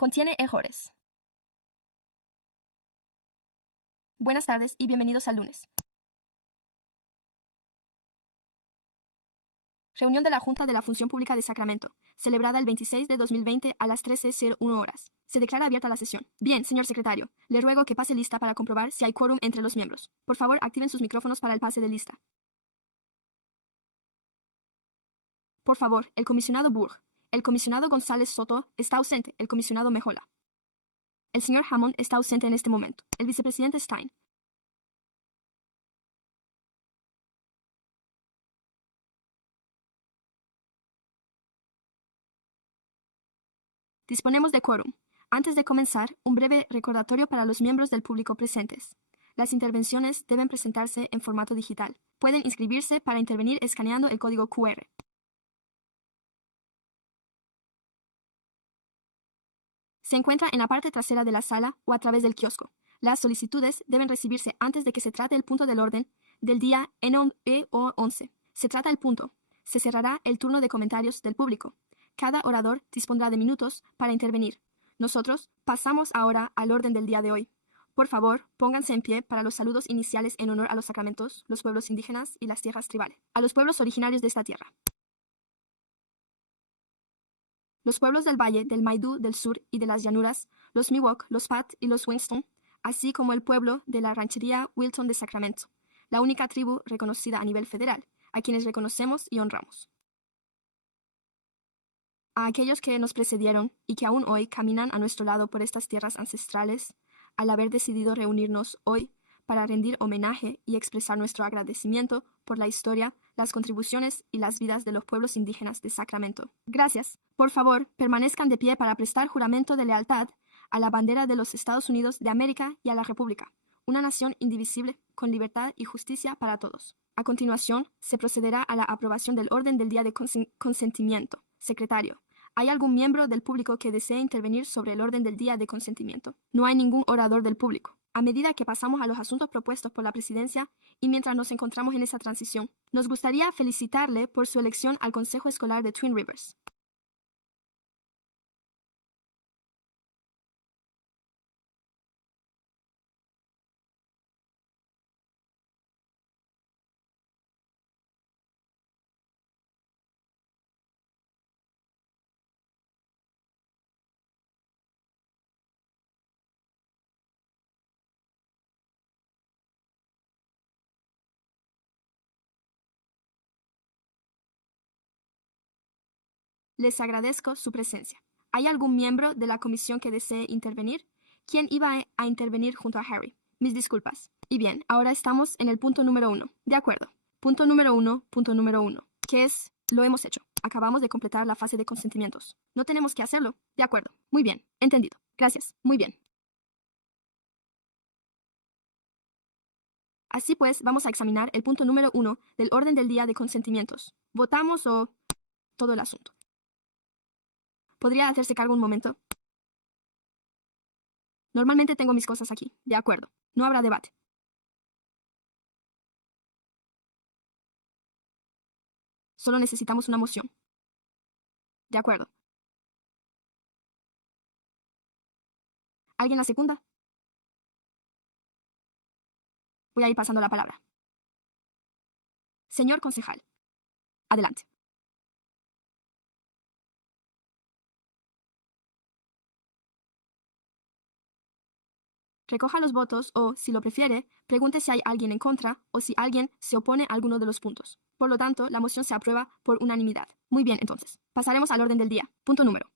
Contiene errores. Buenas tardes y bienvenidos al lunes. Reunión de la Junta de la Función Pública de Sacramento, celebrada el 26 de 2020 a las 13:01 horas. Se declara abierta la sesión. Bien, señor secretario, le ruego que pase lista para comprobar si hay quórum entre los miembros. Por favor, activen sus micrófonos para el pase de lista. Por favor, el comisionado Burg. El comisionado González Soto está ausente. El comisionado Mejola. El señor Hammond está ausente en este momento. El vicepresidente Stein. Disponemos de quórum. Antes de comenzar, un breve recordatorio para los miembros del público presentes. Las intervenciones deben presentarse en formato digital. Pueden inscribirse para intervenir escaneando el código QR. Se encuentra en la parte trasera de la sala o a través del kiosco. Las solicitudes deben recibirse antes de que se trate el punto del orden del día N11. Se trata el punto. Se cerrará el turno de comentarios del público. Cada orador dispondrá de minutos para intervenir. Nosotros pasamos ahora al orden del día de hoy. Por favor, pónganse en pie para los saludos iniciales en honor a los sacramentos, los pueblos indígenas y las tierras tribales. A los pueblos originarios de esta tierra. Los pueblos del Valle, del Maidú, del Sur y de las Llanuras, los Miwok, los Pat y los Winston, así como el pueblo de la ranchería Wilton de Sacramento, la única tribu reconocida a nivel federal, a quienes reconocemos y honramos. A aquellos que nos precedieron y que aún hoy caminan a nuestro lado por estas tierras ancestrales, al haber decidido reunirnos hoy para rendir homenaje y expresar nuestro agradecimiento por la historia, las contribuciones y las vidas de los pueblos indígenas de Sacramento. Gracias. Por favor, permanezcan de pie para prestar juramento de lealtad a la bandera de los Estados Unidos de América y a la República, una nación indivisible, con libertad y justicia para todos. A continuación, se procederá a la aprobación del orden del día de consentimiento. Secretario, ¿hay algún miembro del público que desee intervenir sobre el orden del día de consentimiento? No hay ningún orador del público. A medida que pasamos a los asuntos propuestos por la presidencia y mientras nos encontramos en esa transición, nos gustaría felicitarle por su elección al Consejo Escolar de Twin Rivers. Les agradezco su presencia. ¿Hay algún miembro de la comisión que desee intervenir? ¿Quién iba a intervenir junto a Harry? Mis disculpas. Y bien, ahora estamos en el punto número 1. De acuerdo. Punto número 1, ¿Qué es? Lo hemos hecho. Acabamos de completar la fase de consentimientos. No tenemos que hacerlo. De acuerdo. Muy bien. Entendido. Gracias. Muy bien. Así pues, vamos a examinar el punto número 1 del orden del día de consentimientos. ¿Votamos o todo el asunto? ¿Podría hacerse cargo un momento? Normalmente tengo mis cosas aquí. De acuerdo. No habrá debate. Solo necesitamos una moción. De acuerdo. ¿Alguien la segunda? Voy a ir pasando la palabra. Señor concejal. Adelante. Recoja los votos o, si lo prefiere, pregunte si hay alguien en contra o si alguien se opone a alguno de los puntos. Por lo tanto, la moción se aprueba por unanimidad. Muy bien, entonces. Pasaremos al orden del día. Punto número.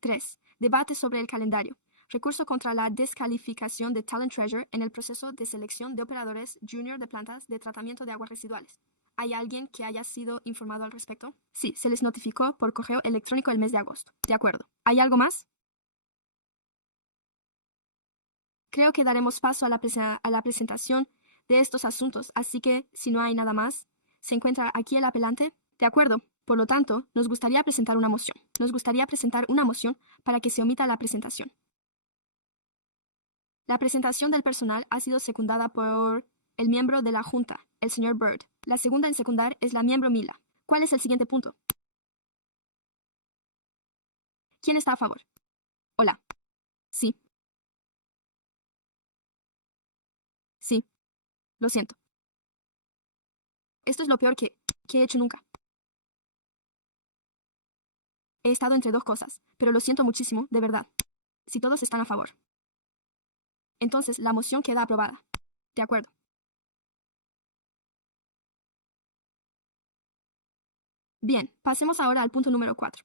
Tres. Debate sobre el calendario. Recurso contra la descalificación de Talent Treasure en el proceso de selección de operadores junior de plantas de tratamiento de aguas residuales. ¿Hay alguien que haya sido informado al respecto? Sí, se les notificó por correo electrónico el mes de agosto. De acuerdo. ¿Hay algo más? Creo que daremos paso a la presentación de estos asuntos, así que, si no hay nada más, ¿se encuentra aquí el apelante? De acuerdo. Por lo tanto, nos gustaría presentar una moción. Nos gustaría presentar una moción para que se omita la presentación. La presentación del personal ha sido secundada por el miembro de la Junta, el señor Bird. La segunda en secundar es la miembro Mila. ¿Cuál es el siguiente punto? ¿Quién está a favor? Hola. Sí. Sí. Lo siento. Esto es lo peor que he hecho nunca. He estado entre dos cosas, pero lo siento muchísimo, de verdad. Si todos están a favor, entonces la moción queda aprobada. De acuerdo. Bien, pasemos ahora al punto número 4.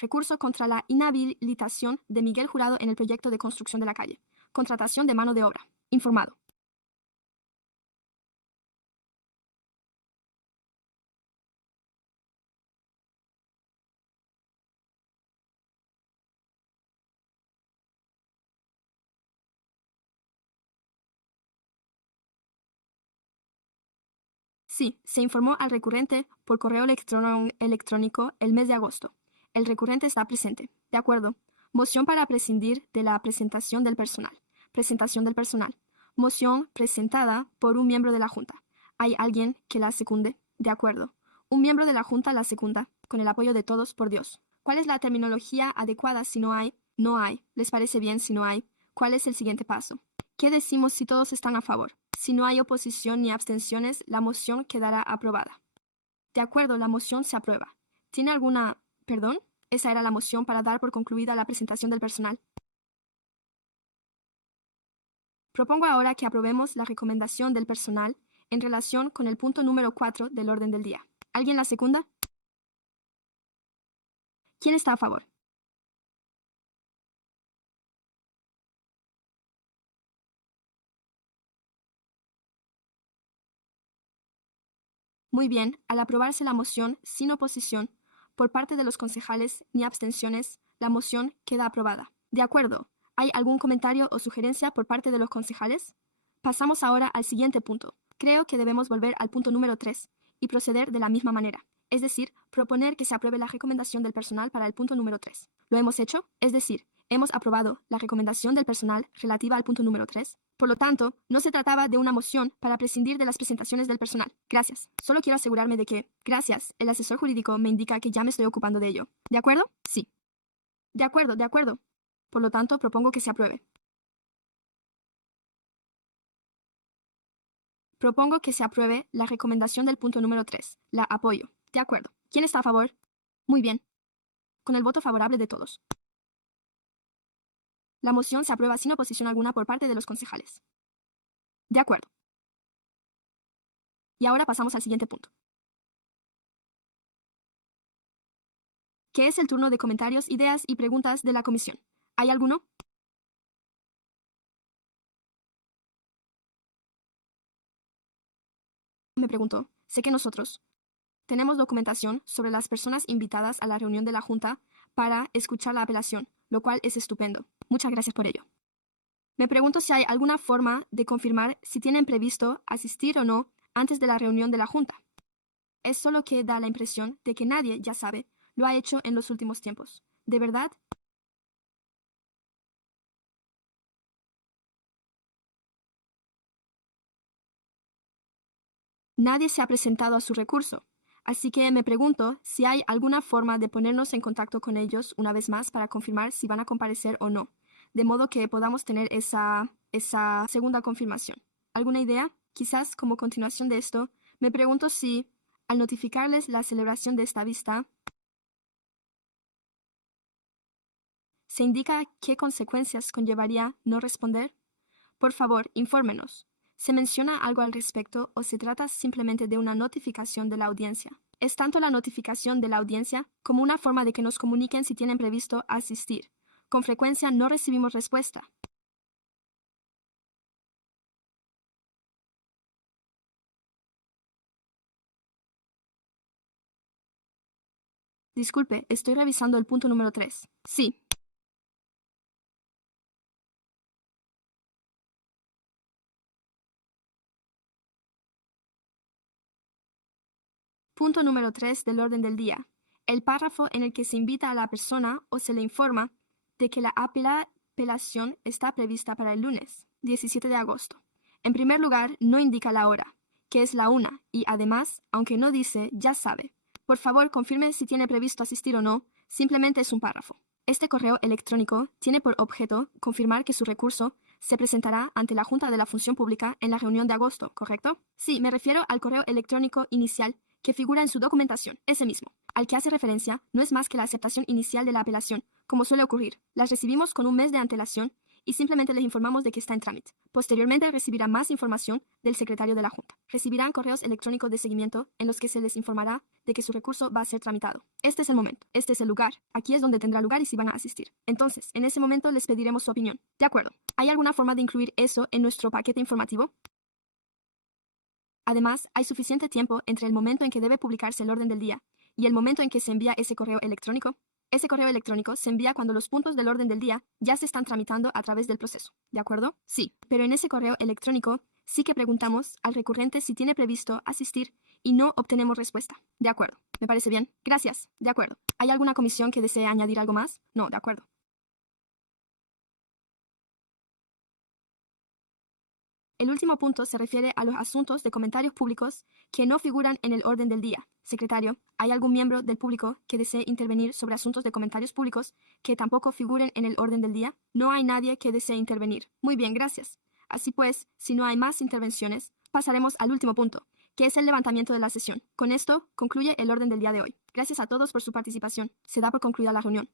Recurso contra la inhabilitación de Miguel Jurado en el proyecto de construcción de la calle. Contratación de mano de obra. Informado. Sí, se informó al recurrente por correo electrónico el mes de agosto. El recurrente está presente. De acuerdo. Moción para prescindir de la presentación del personal. Presentación del personal. Moción presentada por un miembro de la Junta. ¿Hay alguien que la secunde? De acuerdo. Un miembro de la Junta la secunda, con el apoyo de todos, por Dios. ¿Cuál es la terminología adecuada si no hay? No hay. ¿Les parece bien si no hay? ¿Cuál es el siguiente paso? ¿Qué decimos si todos están a favor? Si no hay oposición ni abstenciones, la moción quedará aprobada. De acuerdo, la moción se aprueba. ¿Tiene alguna... perdón? Esa era la moción para dar por concluida la presentación del personal. Propongo ahora que aprobemos la recomendación del personal en relación con el punto número 4 del orden del día. ¿Alguien la secunda? ¿Quién está a favor? Muy bien, al aprobarse la moción sin oposición por parte de los concejales ni abstenciones, la moción queda aprobada. De acuerdo. ¿Hay algún comentario o sugerencia por parte de los concejales? Pasamos ahora al siguiente punto. Creo que debemos volver al punto número 3 y proceder de la misma manera. Es decir, proponer que se apruebe la recomendación del personal para el punto número 3. ¿Lo hemos hecho? Es decir, hemos aprobado la recomendación del personal relativa al punto número 3. Por lo tanto, no se trataba de una moción para prescindir de las presentaciones del personal. Gracias. Solo quiero asegurarme de que, gracias, el asesor jurídico me indica que ya me estoy ocupando de ello. ¿De acuerdo? Sí. De acuerdo, de acuerdo. Por lo tanto, propongo que se apruebe. Propongo que se apruebe la recomendación del punto número 3. La apoyo. De acuerdo. ¿Quién está a favor? Muy bien. Con el voto favorable de todos. La moción se aprueba sin oposición alguna por parte de los concejales. De acuerdo. Y ahora pasamos al siguiente punto, que es el turno de comentarios, ideas y preguntas de la comisión. ¿Hay alguno? Me preguntó. Sé que nosotros tenemos documentación sobre las personas invitadas a la reunión de la Junta para escuchar la apelación, lo cual es estupendo. Muchas gracias por ello. Me pregunto si hay alguna forma de confirmar si tienen previsto asistir o no antes de la reunión de la Junta. Es solo que da la impresión de que nadie, ya sabe, lo ha hecho en los últimos tiempos. ¿De verdad? Nadie se ha presentado a su recurso, así que me pregunto si hay alguna forma de ponernos en contacto con ellos una vez más para confirmar si van a comparecer o no, de modo que podamos tener esa segunda confirmación. ¿Alguna idea? Quizás como continuación de esto, me pregunto si, al notificarles la celebración de esta vista, ¿se indica qué consecuencias conllevaría no responder? Por favor, infórmenos. ¿Se menciona algo al respecto o se trata simplemente de una notificación de la audiencia? Es tanto la notificación de la audiencia como una forma de que nos comuniquen si tienen previsto asistir. Con frecuencia no recibimos respuesta. Disculpe, estoy revisando el punto número 3. Sí, Punto número 3 del orden del día. El párrafo en el que se invita a la persona o se le informa de que la apelación está prevista para el lunes, 17 de agosto. En primer lugar, no indica la hora, que es la 1, y además, aunque no dice, ya sabe. Por favor, confirme si tiene previsto asistir o no, simplemente es un párrafo. Este correo electrónico tiene por objeto confirmar que su recurso se presentará ante la Junta de la Función Pública en la reunión de agosto, ¿correcto? Sí, me refiero al correo electrónico inicial que figura en su documentación, ese mismo. Al que hace referencia no es más que la aceptación inicial de la apelación, como suele ocurrir. Las recibimos con un mes de antelación y simplemente les informamos de que está en trámite. Posteriormente recibirá más información del secretario de la Junta. Recibirán correos electrónicos de seguimiento en los que se les informará de que su recurso va a ser tramitado. Este es el momento, este es el lugar, aquí es donde tendrá lugar y si van a asistir. Entonces, en ese momento les pediremos su opinión. De acuerdo. ¿Hay alguna forma de incluir eso en nuestro paquete informativo? Además, hay suficiente tiempo entre el momento en que debe publicarse el orden del día y el momento en que se envía ese correo electrónico. Ese correo electrónico se envía cuando los puntos del orden del día ya se están tramitando a través del proceso. ¿De acuerdo? Sí, pero en ese correo electrónico sí que preguntamos al recurrente si tiene previsto asistir y no obtenemos respuesta. De acuerdo. ¿Me parece bien? Gracias. De acuerdo. ¿Hay alguna comisión que desee añadir algo más? No, de acuerdo. El último punto se refiere a los asuntos de comentarios públicos que no figuran en el orden del día. Secretario, ¿hay algún miembro del público que desee intervenir sobre asuntos de comentarios públicos que tampoco figuren en el orden del día? No hay nadie que desee intervenir. Muy bien, gracias. Así pues, si no hay más intervenciones, pasaremos al último punto, que es el levantamiento de la sesión. Con esto concluye el orden del día de hoy. Gracias a todos por su participación. Se da por concluida la reunión.